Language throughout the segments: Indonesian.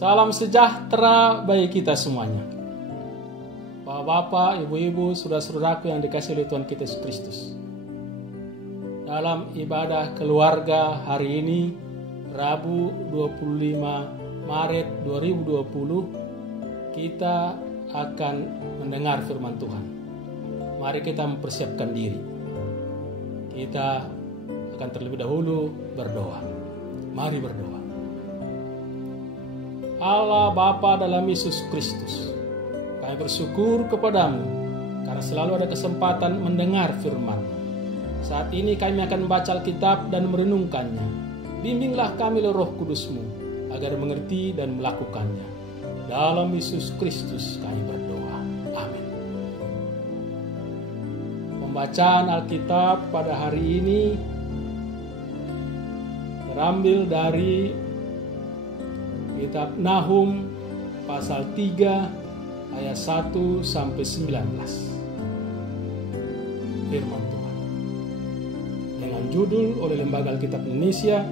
Salam sejahtera bagi kita semuanya. Bapak-bapak, ibu-ibu, saudara-saudaraku yang dikasihi oleh Tuhan kita Yesus Kristus. Dalam ibadah keluarga hari ini, Rabu 25 Maret 2020, kita akan mendengar firman Tuhan. Mari kita mempersiapkan diri. Kita akan terlebih dahulu berdoa. Mari berdoa. Allah Bapa dalam Yesus Kristus, kami bersyukur kepadamu karena selalu ada kesempatan mendengar firman. Saat ini kami akan membaca Alkitab dan merenungkannya. Bimbinglah kami oleh Roh Kudus-Mu agar mengerti dan melakukannya. Dalam Yesus Kristus kami berdoa. Amin. Pembacaan Alkitab pada hari ini terambil dari Kitab Nahum pasal 3 ayat 1 sampai 19. Firman Tuhan. Dengan judul oleh Lembaga Alkitab Indonesia,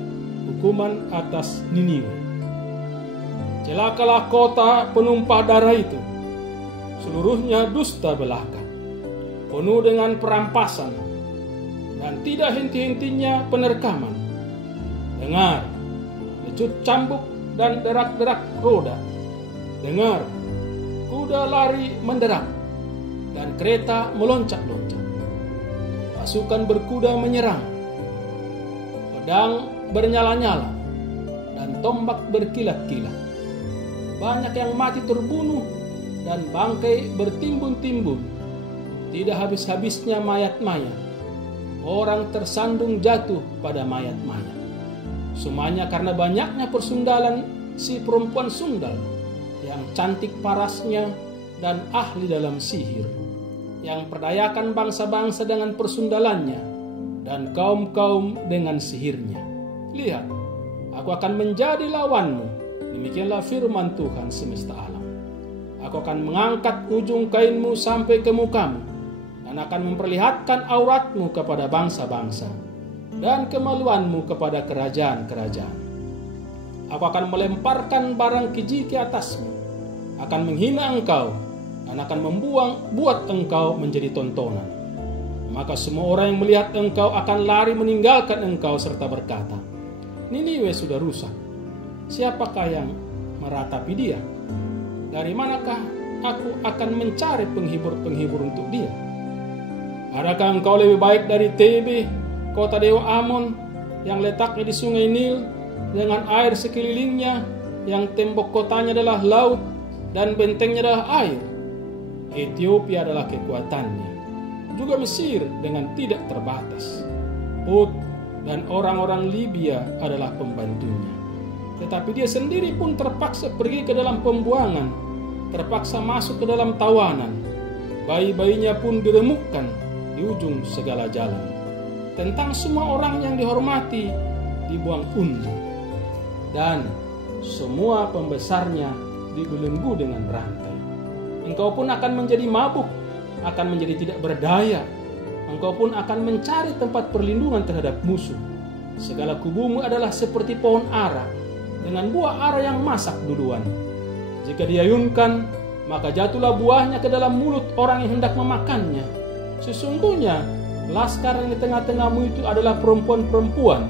Hukuman atas Niniwe. Celakalah kota penumpah darah itu, seluruhnya dusta belaka, penuh dengan perampasan, dan tidak henti-hentinya penerkaman. Dengar, lecut cambuk dan derak-derak roda. Dengar, kuda lari menderak, dan kereta meloncat-loncat. Pasukan berkuda menyerang, pedang bernyala-nyala, dan tombak berkilat-kilat. Banyak yang mati terbunuh, dan bangkai bertimbun-timbun. Tidak habis-habisnya mayat-mayat. Orang tersandung jatuh pada mayat-mayat. Semuanya karena banyaknya persundalan si perempuan sundal, yang cantik parasnya dan ahli dalam sihir, yang perdayakan bangsa-bangsa dengan persundalannya dan kaum-kaum dengan sihirnya. Lihat, aku akan menjadi lawanmu. Demikianlah firman Tuhan semesta alam. Aku akan mengangkat ujung kainmu sampai ke mukamu, dan akan memperlihatkan auratmu kepada bangsa-bangsa, dan kemaluanmu kepada kerajaan-kerajaan. Aku akan melemparkan barang keji ke atasmu, akan menghina engkau, dan akan buat engkau menjadi tontonan. Maka semua orang yang melihat engkau akan lari meninggalkan engkau serta berkata, Niniwe sudah rusak. Siapakah yang meratapi dia? Dari manakah aku akan mencari penghibur-penghibur untuk dia? Adakah engkau lebih baik dari Tebe, kota dewa Amon, yang letaknya di sungai Nil, dengan air sekelilingnya, yang tembok kotanya adalah laut, dan bentengnya adalah air? Ethiopia adalah kekuatannya, juga Mesir dengan tidak terbatas. Put dan orang-orang Libya adalah pembantunya. Tetapi dia sendiri pun terpaksa pergi ke dalam pembuangan, terpaksa masuk ke dalam tawanan. Bayi-bayinya pun diremukkan di ujung segala jalan. Tentang semua orang yang dihormati dibuang undi, dan semua pembesarnya dibelenggu dengan rantai. Engkau pun akan menjadi mabuk, akan menjadi tidak berdaya. Engkau pun akan mencari tempat perlindungan terhadap musuh. Segala kubumu adalah seperti pohon ara, dengan buah ara yang masak duluan. Jika diayunkan, maka jatuhlah buahnya ke dalam mulut orang yang hendak memakannya. Sesungguhnya laskar yang di tengah-tengahmu itu adalah perempuan-perempuan.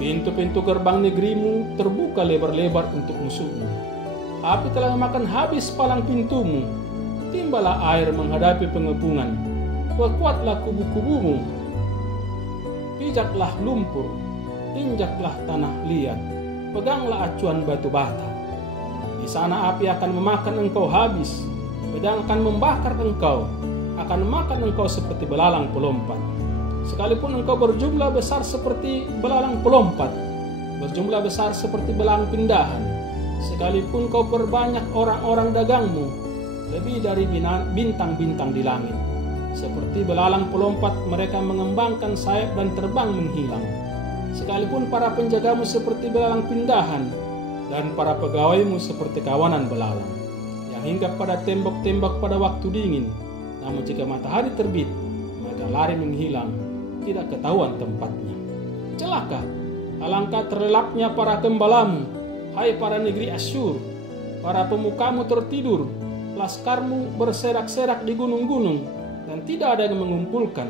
Pintu-pintu gerbang negerimu terbuka lebar-lebar untuk musuhmu. Api telah memakan habis palang pintumu. Timbalah air menghadapi pengepungan. Perkuatlah kubu-kubumu. Pijaklah lumpur. Injaklah tanah liat. Peganglah acuan batu bata. Di sana api akan memakan engkau habis. Pedang akan membakar engkau. Akan makan engkau seperti belalang pelompat. Sekalipun engkau berjumlah besar seperti belalang pelompat, berjumlah besar seperti belalang pindahan, sekalipun kau perbanyak orang-orang dagangmu, lebih dari bintang-bintang di langit. Seperti belalang pelompat mereka mengembangkan sayap dan terbang menghilang. Sekalipun para penjagamu seperti belalang pindahan, dan para pegawaimu seperti kawanan belalang, yang hinggap pada tembok-tembok pada waktu dingin. Namun jika matahari terbit, mereka lari menghilang, tidak ketahuan tempatnya. Celaka, alangkah terlelapnya para gembalamu, Hai para negeri Asyur, para pemukamu tertidur, laskarmu berserak-serak di gunung-gunung, dan tidak ada yang mengumpulkan.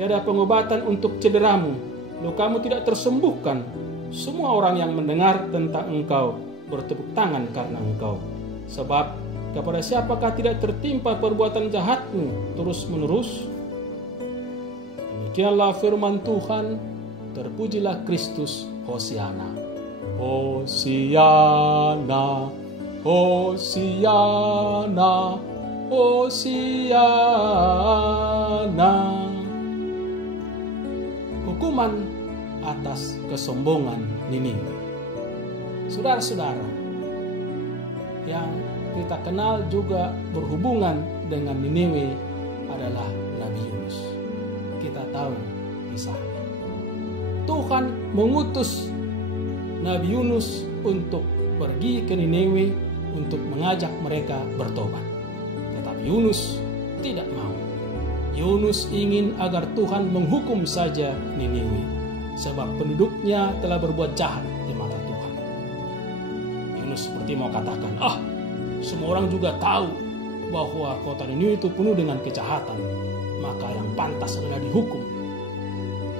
Tiada pengobatan untuk cederamu, lukamu tidak tersembuhkan. Semua orang yang mendengar tentang engkau bertepuk tangan karena engkau. Sebab kepada siapakah tidak tertimpa perbuatan jahatmu terus-menerus? Demikianlah firman Tuhan. Terpujilah Kristus. Hosiana. Hosiana, Hosiana, Hosiana. Hukuman atas kesombongan Niniwe. Saudara-saudara, yang kita kenal juga berhubungan dengan Niniwe adalah Nabi Yunus. Kita tahu kisahnya. Tuhan mengutus Nabi Yunus untuk pergi ke Niniwe untuk mengajak mereka bertobat. Tetapi Yunus tidak mau. Yunus ingin agar Tuhan menghukum saja Niniwe, sebab penduduknya telah berbuat jahat di mata Tuhan. Yunus seperti mau katakan, semua orang juga tahu bahwa kota Niniwe itu penuh dengan kejahatan, maka yang pantas adalah dihukum.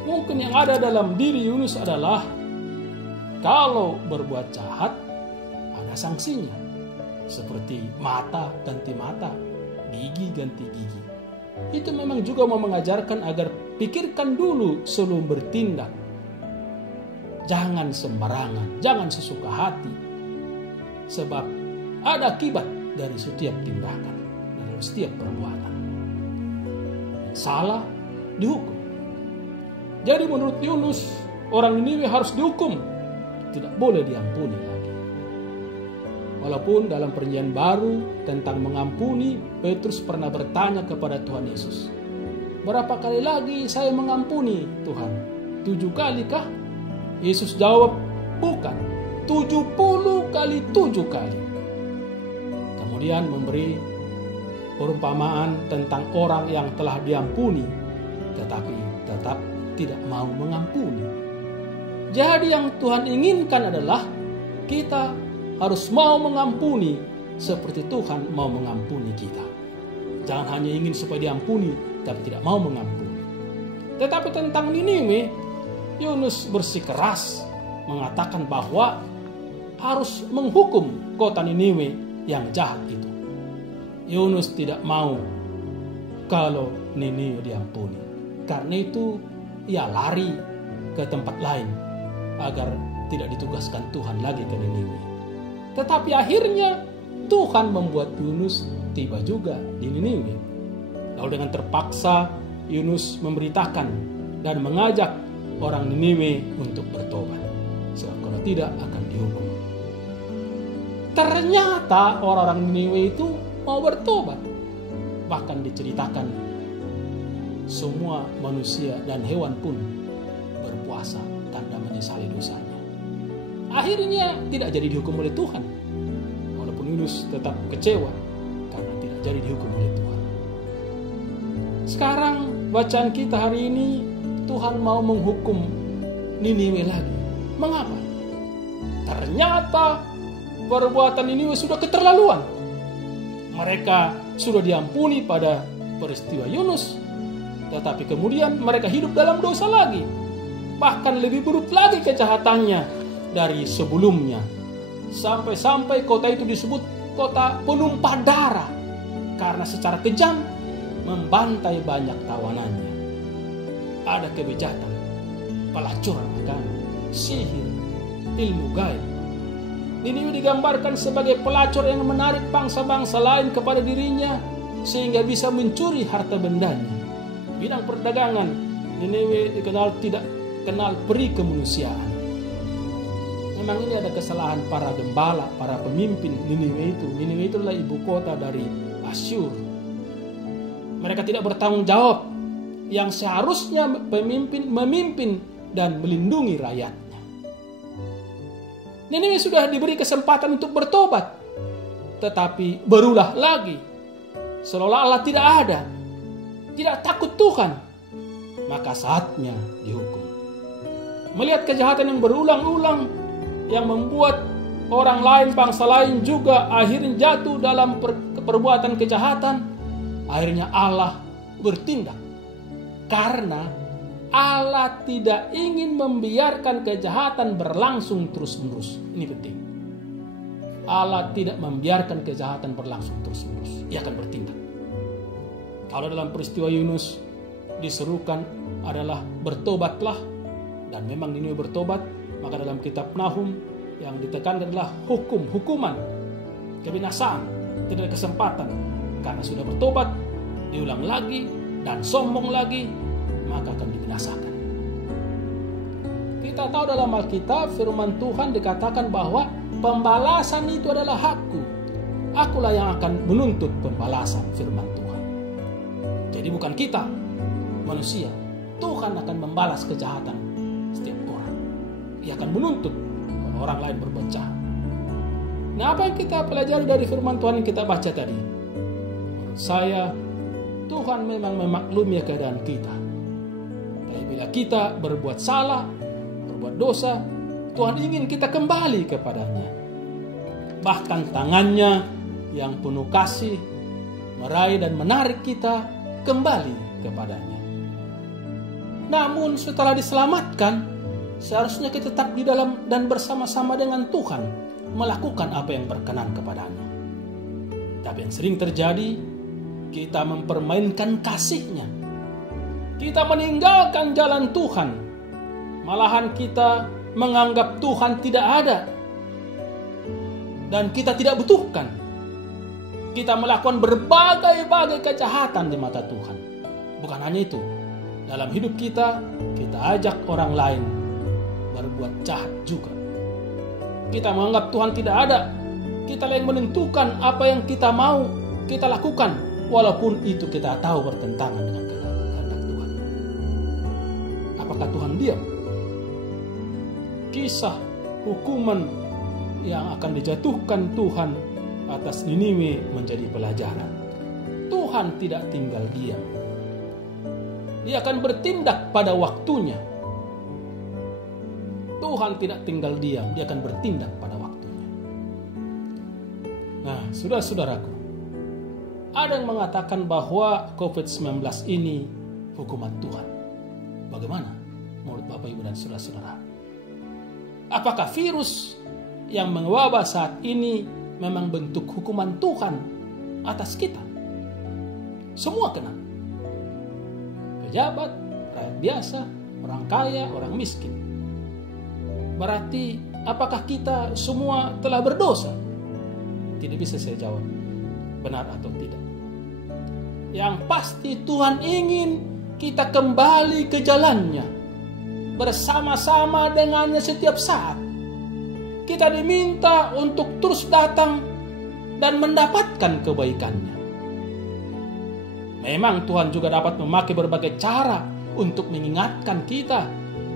Mungkin yang ada dalam diri Yunus adalah, kalau berbuat jahat, ada sanksinya. Seperti mata ganti mata, gigi ganti gigi. Itu memang juga mau mengajarkan agar pikirkan dulu sebelum bertindak. Jangan sembarangan, jangan sesuka hati. Sebab ada akibat dari setiap tindakan, dari setiap perbuatan. Salah, dihukum. Jadi menurut Yunus, orang Niniwe harus dihukum. Tidak boleh diampuni lagi. Walaupun dalam perjanjian baru tentang mengampuni, Petrus pernah bertanya kepada Tuhan Yesus, berapa kali lagi saya mengampuni Tuhan? 7 kali kah? Yesus jawab, bukan, 70 kali 7 kali. Kemudian memberi perumpamaan tentang orang yang telah diampuni, tetapi tetap tidak mau mengampuni. Jadi yang Tuhan inginkan adalah kita harus mau mengampuni seperti Tuhan mau mengampuni kita. Jangan hanya ingin supaya diampuni, tapi tidak mau mengampuni. Tetapi tentang Niniwe, Yunus bersikeras mengatakan bahwa harus menghukum kota Niniwe yang jahat itu. Yunus tidak mau kalau Niniwe diampuni. Karena itu ia lari ke tempat lain agar tidak ditugaskan Tuhan lagi ke Niniwe. Tetapi akhirnya Tuhan membuat Yunus tiba juga di Niniwe. Lalu dengan terpaksa Yunus memberitakan dan mengajak orang Niniwe untuk bertobat. Sebab kalau tidak akan dihukum. Ternyata orang-orang Niniwe itu mau bertobat. Bahkan diceritakan semua manusia dan hewan pun berpuasa tanda menyesali dosanya. Akhirnya tidak jadi dihukum oleh Tuhan. Walaupun Yunus tetap kecewa karena tidak jadi dihukum oleh Tuhan. Sekarang bacaan kita hari ini, Tuhan mau menghukum Niniwe lagi. Mengapa? Ternyata perbuatan Niniwe sudah keterlaluan. Mereka sudah diampuni pada peristiwa Yunus, tetapi kemudian mereka hidup dalam dosa lagi. Bahkan lebih buruk lagi kejahatannya dari sebelumnya. Sampai-sampai kota itu disebut kota penumpah darah. Karena secara kejam membantai banyak tawanannya. Ada kebejatan, pelacuran agama, sihir, ilmu gaib. Niniwe digambarkan sebagai pelacur yang menarik bangsa-bangsa lain kepada dirinya sehingga bisa mencuri harta bendanya. Bidang perdagangan, Niniwe dikenal tidak kenal peri kemanusiaan. Memang ini ada kesalahan para gembala, para pemimpin Niniwe itu. Niniwe itu adalah ibu kota dari Asyur. Mereka tidak bertanggung jawab. Yang seharusnya pemimpin memimpin dan melindungi rakyatnya. Niniwe sudah diberi kesempatan untuk bertobat, tetapi berulah lagi, seolah Allah tidak ada, tidak takut Tuhan, maka saatnya dihukum. Melihat kejahatan yang berulang-ulang yang membuat orang lain, bangsa lain juga akhirnya jatuh dalam perbuatan kejahatan, akhirnya Allah bertindak. Karena Allah tidak ingin membiarkan kejahatan berlangsung terus-menerus. Ini penting. Allah tidak membiarkan kejahatan berlangsung terus-menerus. Ia akan bertindak. Kalau dalam peristiwa Yunus diserukan adalah bertobatlah, dan memang Niniwe bertobat, maka dalam kitab Nahum yang ditekankan adalah hukuman, kebinasaan, tidak ada kesempatan. Karena sudah bertobat, diulang lagi dan sombong lagi, maka akan dibinasakan. Kita tahu dalam Alkitab firman Tuhan dikatakan bahwa pembalasan itu adalah hakku. Akulah yang akan menuntut pembalasan, firman Tuhan. Jadi bukan kita, manusia. Tuhan akan membalas kejahatan setiap orang. Ia akan menuntut kalau orang lain berbuat jahat. Nah, apa yang kita pelajari dari firman Tuhan yang kita baca tadi? Menurut saya, Tuhan memang memaklumi keadaan kita. Tapi bila kita berbuat salah, berbuat dosa, Tuhan ingin kita kembali kepadanya. Bahkan tangannya yang penuh kasih meraih dan menarik kita kembali kepadanya. Namun setelah diselamatkan, seharusnya kita tetap di dalam dan bersama-sama dengan Tuhan melakukan apa yang berkenan kepadanya. Tapi yang sering terjadi, kita mempermainkan kasih-Nya. Kita meninggalkan jalan Tuhan. Malahan kita menganggap Tuhan tidak ada. Dan kita tidak butuhkan. Kita melakukan berbagai kejahatan di mata Tuhan. Bukan hanya itu. Dalam hidup kita ajak orang lain berbuat jahat juga. Kita menganggap Tuhan tidak ada. Kita yang menentukan apa yang kita mau kita lakukan, walaupun itu kita tahu bertentangan dengan kehendak Tuhan. Apakah Tuhan diam? Kisah hukuman yang akan dijatuhkan Tuhan atas Niniwe menjadi pelajaran. Tuhan tidak tinggal diam. Dia akan bertindak pada waktunya. Tuhan tidak tinggal diam, dia akan bertindak pada waktunya. Nah, saudara-saudaraku, ada yang mengatakan bahwa COVID-19 ini hukuman Tuhan. Bagaimana menurut Bapak, Ibu, dan saudara-saudara? Apakah virus yang mewabah saat ini memang bentuk hukuman Tuhan atas kita? Semua kena. Pejabat, rakyat biasa, orang kaya, orang miskin. Berarti apakah kita semua telah berdosa? Tidak bisa saya jawab benar atau tidak. Yang pasti Tuhan ingin kita kembali ke jalannya, bersama-sama dengannya setiap saat. Kita diminta untuk terus datang dan mendapatkan kebaikannya. Memang Tuhan juga dapat memakai berbagai cara untuk mengingatkan kita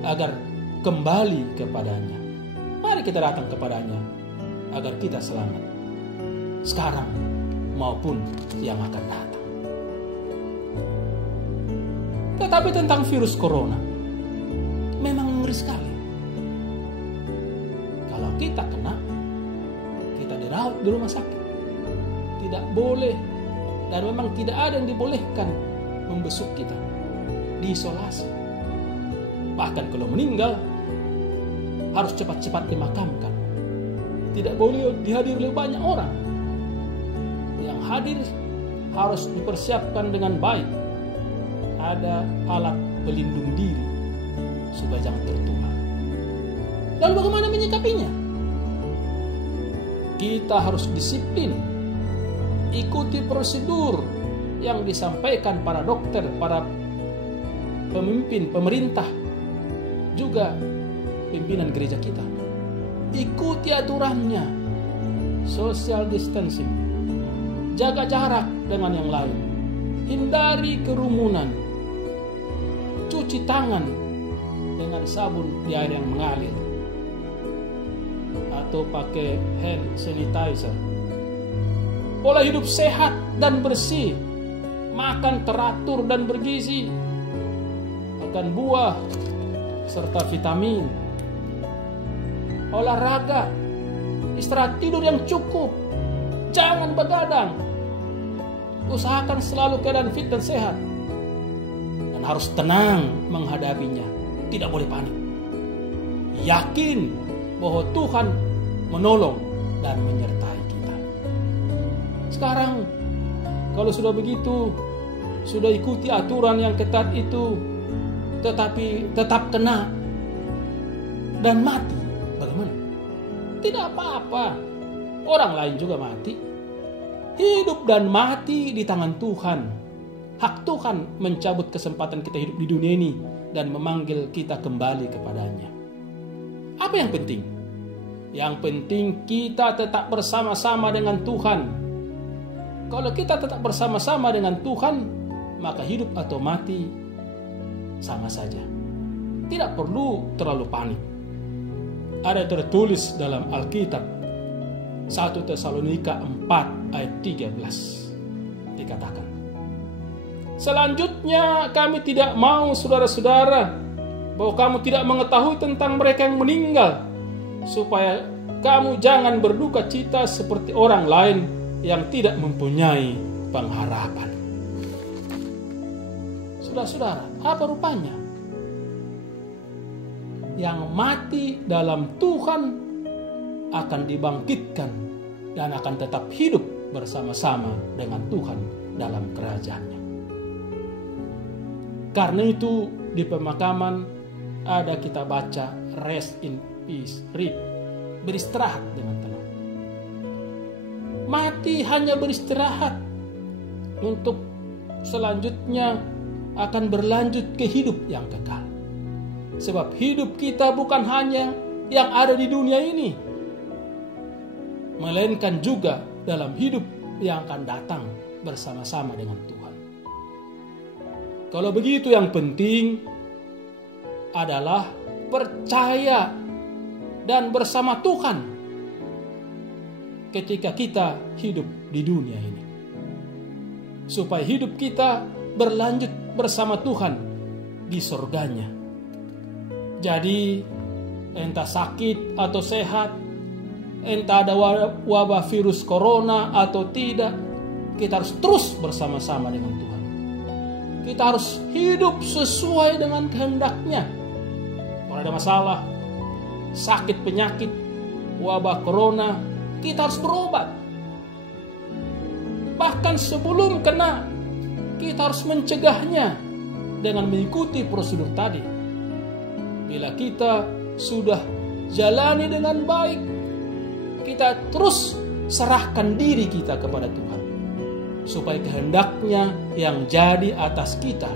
agar kembali kepadanya. Mari kita datang kepadanya agar kita selamat, sekarang maupun yang akan datang. Tetapi tentang virus corona, memang ngeri sekali. Kalau kita kena, kita dirawat di rumah sakit. Tidak boleh, dan memang tidak ada yang dibolehkan membesuk kita, diisolasi. Bahkan kalau meninggal, harus cepat-cepat dimakamkan. Tidak boleh dihadiri oleh banyak orang. Yang hadir harus dipersiapkan dengan baik. Ada alat pelindung diri supaya jangan tertular. Lalu bagaimana menyikapinya? Kita harus disiplin, ikuti prosedur yang disampaikan para dokter, para pemimpin, pemerintah, juga pimpinan gereja kita. Ikuti aturannya, social distancing, jaga jarak dengan yang lain, hindari kerumunan, cuci tangan dengan sabun di air yang mengalir atau pakai hand sanitizer. Pola hidup sehat dan bersih, makan teratur dan bergizi, makan buah serta vitamin, olahraga, Istirahat tidur yang cukup. Jangan begadang. Usahakan selalu keadaan fit dan sehat. Dan harus tenang menghadapinya. Tidak boleh panik. Yakin bahwa Tuhan menolong dan menyertai kita. Sekarang, kalau sudah begitu, sudah ikuti aturan yang ketat itu, tetapi tetap kena dan mati, bagaimana? Tidak apa-apa. Orang lain juga mati. Hidup dan mati di tangan Tuhan. Hak Tuhan mencabut kesempatan kita hidup di dunia ini dan memanggil kita kembali kepadanya. Apa yang penting? Yang penting kita tetap bersama-sama dengan Tuhan. Kalau kita tetap bersama-sama dengan Tuhan, maka hidup atau mati sama saja. Tidak perlu terlalu panik. Ada tertulis dalam Alkitab 1 Tesalonika 4 ayat 13 dikatakan, selanjutnya kami tidak mau saudara-saudara bahwa kamu tidak mengetahui tentang mereka yang meninggal, supaya kamu jangan berduka cita seperti orang lain yang tidak mempunyai pengharapan. Saudara-saudara, apa rupanya? Yang mati dalam Tuhan akan dibangkitkan dan akan tetap hidup bersama-sama dengan Tuhan dalam kerajaan-Nya. Karena itu di pemakaman ada kita baca rest in peace, beristirahat dengan tenang. Mati hanya beristirahat, untuk selanjutnya akan berlanjut ke hidup yang kekal. Sebab hidup kita bukan hanya yang ada di dunia ini, melainkan juga dalam hidup yang akan datang bersama-sama dengan Tuhan. Kalau begitu, yang penting adalah percaya dan bersama Tuhan ketika kita hidup di dunia ini, supaya hidup kita berlanjut bersama Tuhan di surganya. Jadi entah sakit atau sehat, entah ada wabah virus corona atau tidak, kita harus terus bersama-sama dengan Tuhan. Kita harus hidup sesuai dengan kehendak-Nya. Kalau ada masalah, sakit, penyakit, wabah corona, kita harus berobat. Bahkan sebelum kena, kita harus mencegahnya dengan mengikuti prosedur tadi. Bila kita sudah jalani dengan baik, kita terus serahkan diri kita kepada Tuhan, supaya kehendak-Nya yang jadi atas kita,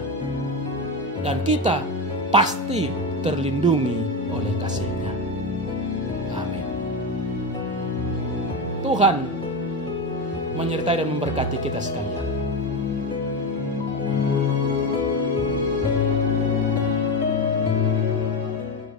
dan kita pasti terlindungi oleh kasih-Nya. Amin. Tuhan menyertai dan memberkati kita sekalian.